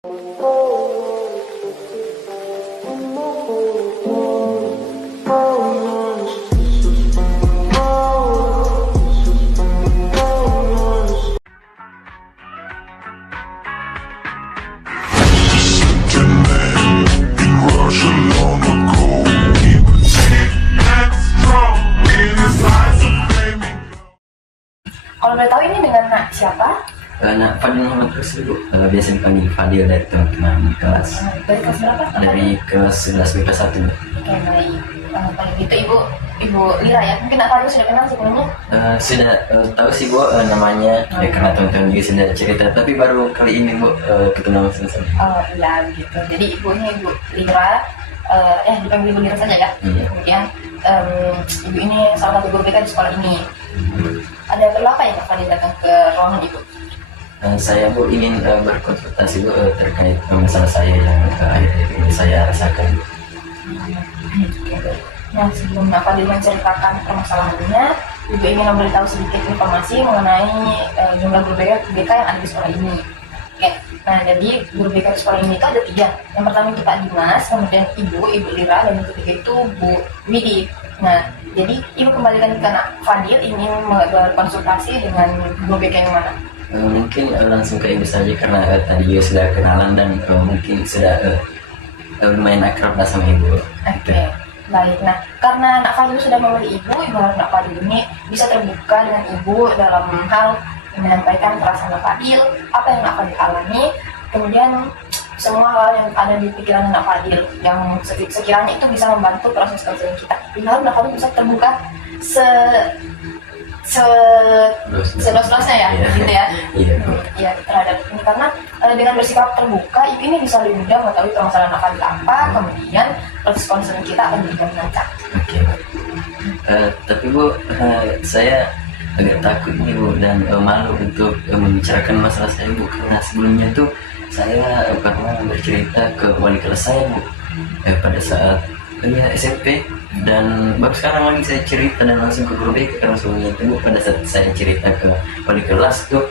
Kalau boleh tahu ini dengan siapa? Nak Fadil Muhammad Rusli, Bu. Biasa dipanggil Fadil dari teman-teman kelas. Dari kelas berapa? Dari kelas 11 BK 1, Bu. Oke, baik. Kalau gitu Ibu Lira ya. Mungkin Pak Fadil sudah kenal sebelumnya? Sudah tahu sih, Bu, namanya. Karena teman-teman juga sudah cerita. Tapi baru kali ini, Bu, ketemu langsung. Oh iya, gitu. Jadi ibunya Ibu Lira, dipanggil Ibu Lira saja ya. Iya. Kemudian Ibu ini salah satu guru BK di sekolah ini. Ada perlu apa ya Pak Fadil datang ke ruangan Ibu? Saya, Bu, ingin berkonsultasi, Bu, terkait masalah saya yang akhir-akhir ini saya rasakan, Bu. Oke, baik. Nah, sebelum Pak Fadil menceritakan permasalahannya, Ibu ingin memberitahu sedikit informasi mengenai jumlah guru BK yang ada di sekolah ini. Oke, nah jadi guru BK di sekolah ini itu ada 3. Yang pertama itu Pak Dimas, kemudian Ibu Lira, dan yang ketiga itu Bu Widi. Nah, jadi Ibu kembalikan ke Nak Fadil ingin berkonsultasi dengan guru BK yang mana? Mungkin langsung ke Ibu saja karena tadi juga sudah kenalan dan mungkin sudah lumayan akrab lah sama Ibu. Oke, baik. Nah, karena Nak Fadil sudah memilih Ibu harap Nak Fadil ini bisa terbuka dengan Ibu dalam hal menyampaikan perasaan Nak Fadil, apa yang Nak Fadil alami, kemudian semua hal yang ada di pikiran Nak Fadil yang sekiranya itu bisa membantu proses konseling kita. Harap Nak Fadil bisa terbuka seluas-luasnya ya, Iya. gitu ya. Iya. Iya, terhadap ini karena dengan bersikap terbuka ini bisa lebih mudah mengetahui permasalahan Nak Fadil apa, kemudian proses konseling kita akan lebih lancar. Oke, Bu. Tapi, Bu, saya agak takut nih, Bu, dan malu untuk membicarakan masalah saya, Bu, karena sebelumnya tuh saya pernah bercerita ke wali kelas saya, Bu, pada saat SMP, dan baru sekarang lagi saya cerita dan langsung ke guru BK karena sebelumnya itu, Bu, pada saat saya cerita ke wali kelas tuh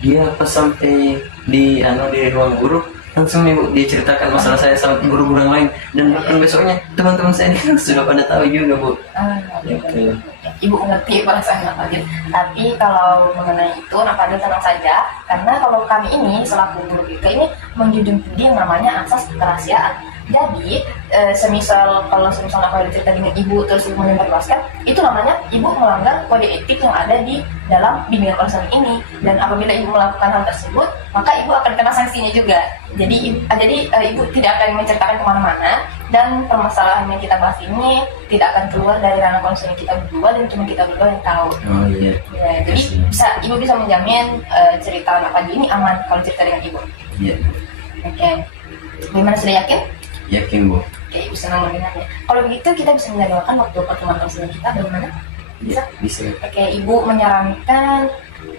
dia pas sampai di ruang guru langsung nih, Bu, dia ceritakan masalah saya sama guru-guru yang lain, dan bahkan besoknya teman-teman saya sudah pada tahu juga, Bu. Gitu. Ibu mengerti perasaan Nak Fadil. Tapi kalau mengenai itu Nak Fadil tenang saja, karena kalau kami ini selaku guru BK ini menjunjung tinggi yang namanya asas kerahasiaan. Jadi semisal Nak Fadil cerita dengan Ibu terus Ibu menyebarluaskan, itu namanya Ibu melanggar kode etik yang ada di dalam bimbingan konseling ini. Dan apabila Ibu melakukan hal tersebut, maka Ibu akan kena sanksinya juga. Jadi Ibu tidak akan menceritakan kemana-mana, dan permasalahan yang kita bahas ini tidak akan keluar dari ranah konseling kita berdua, dan cuma kita berdua yang tahu. Oh iya. Ya, jadi Ibu bisa menjamin cerita Nak Fadil ini aman kalau cerita dengan Ibu. Iya. Oke, bagaimana, sudah yakin? Yakin, Bu. Oke, Ibu senang mendengarnya. Kalau begitu kita bisa menjadwalkan waktu pertemuan konseling kita bagaimana? Bisa? Bisa. Oke, Ibu menyarankan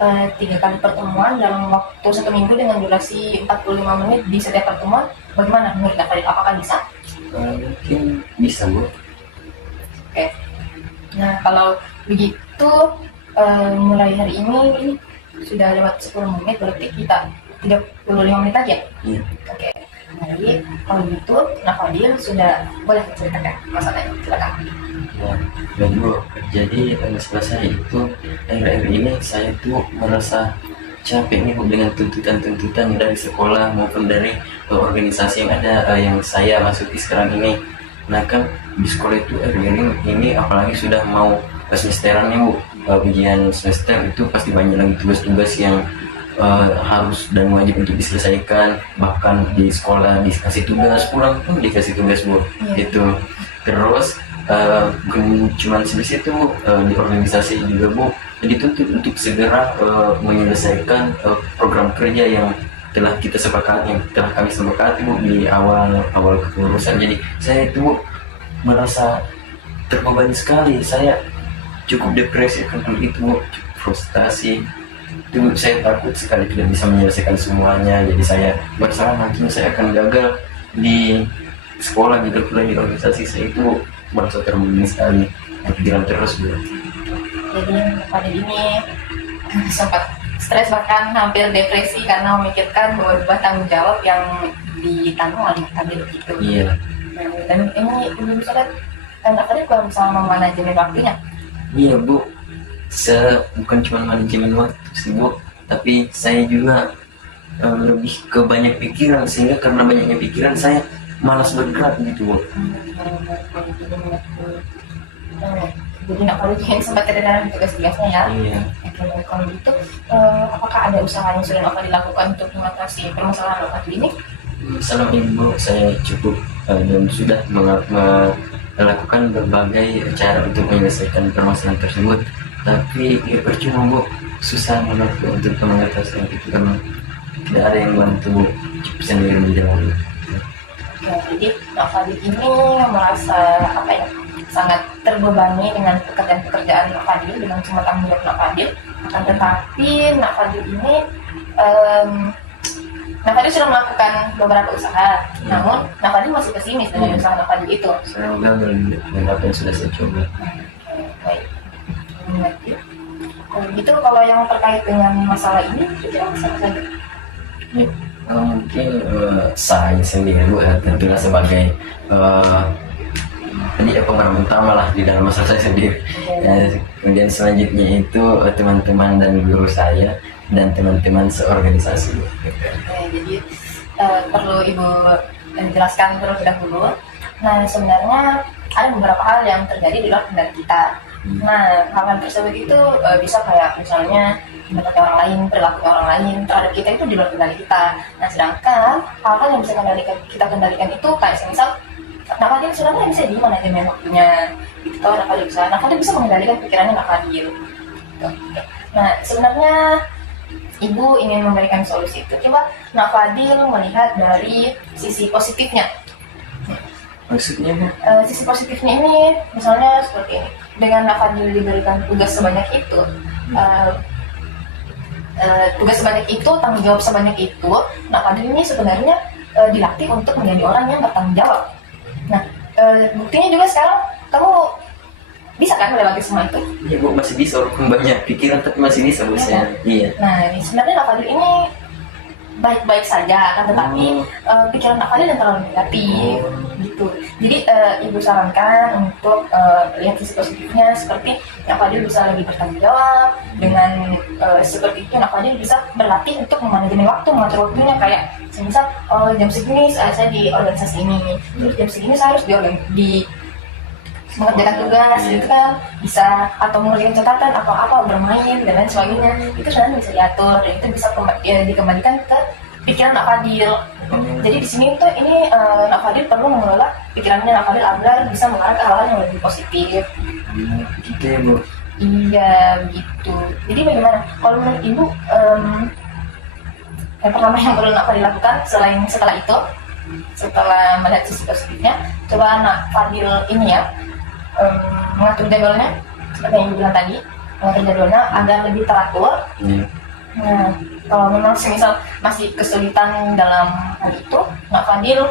3 kali pertemuan dalam waktu 1 minggu dengan durasi 45 menit di setiap pertemuan. Bagaimana menurut Nak Fadil? Apakah bisa? Mungkin bisa, Bu. Oke. Nah, kalau begitu mulai hari ini sudah lewat 10 menit, berarti kita 35 menit aja. Iya. Oke. Baik, kalau gitu Nak Fadil sudah boleh menceritakan masalahnya. Silakan. Ya, dan, Bu, jadi setelah saya itu akhir-akhir ini saya tuh merasa capek nih, Bu, dengan tuntutan-tuntutan dari sekolah maupun dari organisasi yang ada yang saya masuki sekarang ini. Nah kan di sekolah itu akhir-akhir ini apalagi sudah mau semesteran nih, Bu, ujian semester itu pasti banyak lagi tugas-tugas yang harus dan wajib untuk diselesaikan. Bahkan di sekolah dikasih tugas, pulang pun dikasih tugas, Bu. Itu terus bukan cuma sampai situ, Bu, di organisasi juga, Bu, dituntut untuk segera menyelesaikan program kerja yang telah kami sepakati, Bu, di awal kepengurusan. Jadi saya itu, Bu, merasa terbebani sekali. Saya cukup depresi akan hal itu, Bu, cukup frustasi. Itu saya takut sekali tidak bisa menyelesaikan semuanya. Jadi saya bersalah nanti saya akan gagal di sekolah, juga pula di organisasi. Saya itu merasa terbebani sekali, pikiran terus, Bu. Jadi pada ini sempat stres bahkan hampir depresi karena memikirkan beban tanggung jawab yang ditanggung oleh Fadil gitu. Iya. Dan ini Ibu bisa lihat Kak Fadil kurang bisa memanajemen waktunya. Iya Bu, bukan cuma manajemen waktu sih Bu, tapi saya juga lebih ke banyak pikiran, sehingga karena banyaknya pikiran saya malas bergerak gitu Bu. Jadi nggak perlu yang sempat terdengar tugas-tugasnya ya. Iya. Oke, kalau gitu, apakah ada usaha yang sudah Nova dilakukan untuk mengatasi permasalahan Nova ini? Selama ini Bu, saya cukup dan sudah melakukan berbagai cara untuk menyelesaikan permasalahan tersebut, tapi ya percuma Bu, susah banget Bu untuk mengatasi itu karena tidak ada yang bantu Bu, cukup sendiri menjalani. Oke, jadi Nova ini merasa apa ya, sangat terbebani dengan pekerjaan Nak Fadil, dengan semua tanggung jawab Nak Fadil. Akan tetapi Nak Fadil ini Nak Fadil sudah melakukan beberapa usaha, namun Nak Fadil masih pesimis dengan usaha Nak Fadil itu. Saya gagal dengan apa yang sudah saya coba. Baik, mengerti. Kalau gitu, kalau yang terkait dengan masalah ini, kira-kira masalah saja. Ya, mungkin saya sendiri Bu, tentunya sebagai pemeran utama lah di dalam masalah saya sendiri. Kemudian selanjutnya itu teman-teman dan guru saya dan teman-teman seorganisasi. Jadi perlu Ibu jelaskan terlebih dahulu. Nah, sebenarnya ada beberapa hal yang terjadi di luar kendali kita. Nah, hal tersebut itu bisa kayak misalnya pendapatnya orang lain, perilaku orang lain terhadap kita itu di luar kendali kita. Nah, sedangkan hal-hal yang bisa kita kendalikan itu kayak misal Nak Fadil sebenarnya bisa di manajemen waktunya, gitu. Kalau Nak Fadil bisa, Nak Fadil bisa mengendalikan pikirannya Nak Fadil. Nah, sebenarnya Ibu ingin memberikan solusi itu. Coba Nak Fadil melihat dari sisi positifnya. Maksudnya Bu? Sisi positifnya ini, misalnya seperti ini. Dengan Nak Fadil diberikan tugas sebanyak itu, tanggung jawab sebanyak itu, Nak Fadil ini sebenarnya dilatih untuk menjadi orang yang bertanggung jawab. Nah, buktinya juga sekarang kamu bisa kan melewati semua itu? Iya Bu, masih bisa walaupun banyak pikiran tapi masih bisa Bu saya. Iya. Nah, sebenarnya Nak Fadil ini baik-baik saja, kan tetapi pikiran Nak Fadil yang terlalu negatif, gitu. Jadi Ibu sarankan untuk lihat sisi positifnya, seperti Nak Fadil bisa lebih bertanggung jawab. Dengan seperti itu Nak Fadil bisa berlatih untuk memanajemen waktu, mengatur waktunya, kayak misal jam segini saya di organisasi ini, terus jam segini saya harus di mengerjakan tugas, gitu kan, bisa, atau mengerjakan catatan atau apa, bermain dan lain sebagainya. Itu sebenarnya bisa diatur dan itu bisa dikembalikan ke pikiran Nak Fadil. Jadi di sini tuh ini Nak Fadil perlu mengelola pikirannya Nak Fadil agar bisa mengarah ke hal-hal yang lebih positif. Gitu ya Bu. Iya, begitu. Jadi bagaimana kalau menurut Ibu, yang pertama yang perlu Nak Fadil lakukan setelah itu, setelah melihat sisi positifnya, coba Nak Fadil ini ya, mengatur jadwalnya seperti yang Ibu bilang tadi, mengatur jadwalnya agar lebih teratur. Nah, kalau memang semisal masih kesulitan dalam hal itu, Nak Fadil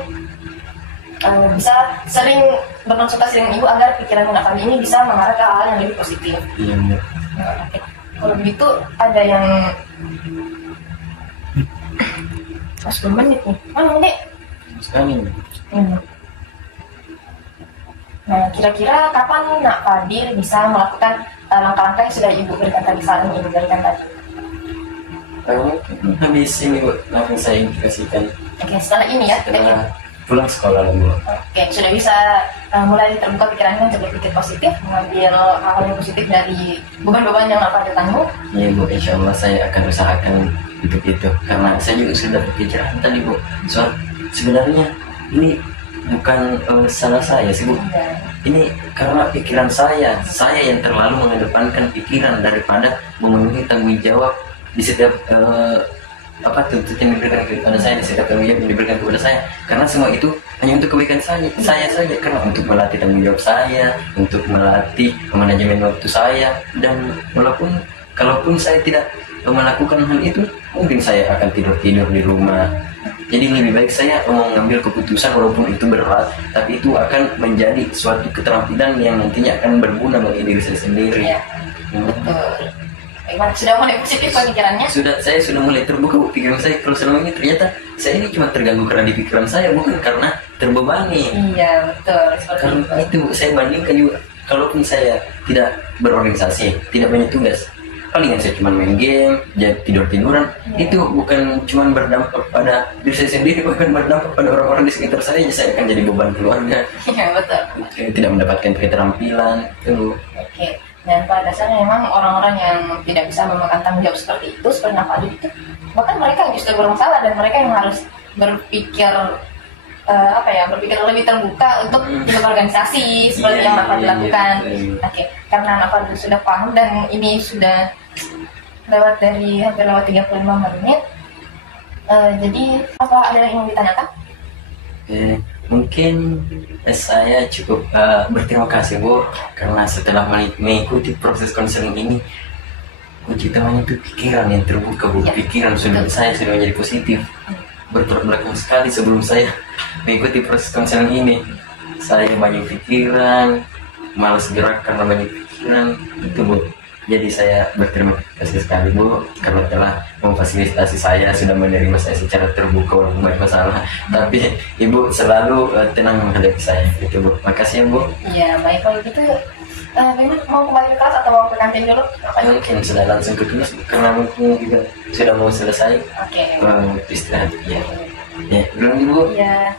bisa sering berkonsultasi dengan Ibu agar pikiran Nak Fadil ini bisa mengarah ke hal yang lebih positif. Iya. Nah, kalau begitu ada yang 10 menit nih. Mana Dek? Sekali. Nah, kira-kira kapan Nak Fadil bisa melakukan langkah-langkah yang sudah Ibu berikan tadi, saran Ibu berikan tadi? Habis ini Bu, langsung saya indikasikan. Oke, setelah ini ya, Setelah pulang sekolah Bu. Oke, sudah bisa mulai terbuka pikirannya untuk berpikir positif, mengambil hal-hal yang positif dari beban-beban yang Nak Fadil tanggung. Iya Bu, insya Allah saya akan usahakan untuk itu. Karena saya juga sudah berpikiran tadi Bu, soal sebenarnya ini bukan salah saya sih Bu. Ini karena pikiran saya yang terlalu mengedepankan pikiran daripada memenuhi tanggung jawab di setiap tuntutan yang diberikan kepada saya, di setiap tanggung jawab yang diberikan kepada saya. Karena semua itu hanya untuk kebaikan saya saja, karena untuk melatih tanggung jawab saya, untuk melatih manajemen waktu saya. Dan kalaupun saya tidak melakukan hal itu, mungkin saya akan tidur di rumah. Jadi lebih baik saya mengambil keputusan walaupun itu berat, tapi itu akan menjadi suatu keterampilan yang nantinya akan berguna bagi diri saya sendiri. Ya, betul. gimana? Sudah mulai positif pemikirannya? Saya sudah mulai terbuka pikiran saya. Kalau selama ini ternyata saya ini cuma terganggu karena di pikiran saya, bukan karena terbebani. Iya betul, seperti Karena itu saya bandingkan juga, kalaupun saya tidak berorganisasi, tidak banyak tugas, palingan saya cuma main game, tidur-tiduran, itu bukan cuma berdampak pada diri saya sendiri, bahkan berdampak pada orang-orang di sekitar saya akan jadi beban keluarga. Iya betul. Tidak mendapatkan keterampilan itu. Oke. Dan pada dasarnya memang orang-orang yang tidak bisa memakan tanggung jawab seperti itu, seperti Nafadil itu, bahkan mereka yang justru bermasalah dan mereka yang harus berpikir berpikir lebih terbuka untuk ikut organisasi seperti yang Nafadil lakukan. Oke, karena Nafadil sudah paham dan ini sudah hampir lewat 35 menit. Jadi apa ada yang ingin ditanyakan? Mungkin saya cukup berterima kasih Bu, karena setelah mengikuti proses konseling ini, kunci utamanya itu pikiran yang terbuka Bu. Pikiran saya sudah menjadi positif. Bertolak belakang sekali sebelum saya mengikuti proses konseling ini. Saya banyak pikiran, malas gerak karena banyak pikiran itu Bu. Jadi saya berterima kasih sekali Bu, karena telah memfasilitasi saya, sudah menerima saya secara terbuka walaupun banyak masalah. Tapi Ibu selalu tenang menghadapi saya, itu Bu. Makasih ya Bu. Iya baik, kalau gitu Memang mau kembali ke kelas atau mau ke kantin dulu? Mungkin sudah langsung ke kelas karena mungkin juga sudah mau selesai. Oke. Istirahat. Ya, belum Ibu. Iya.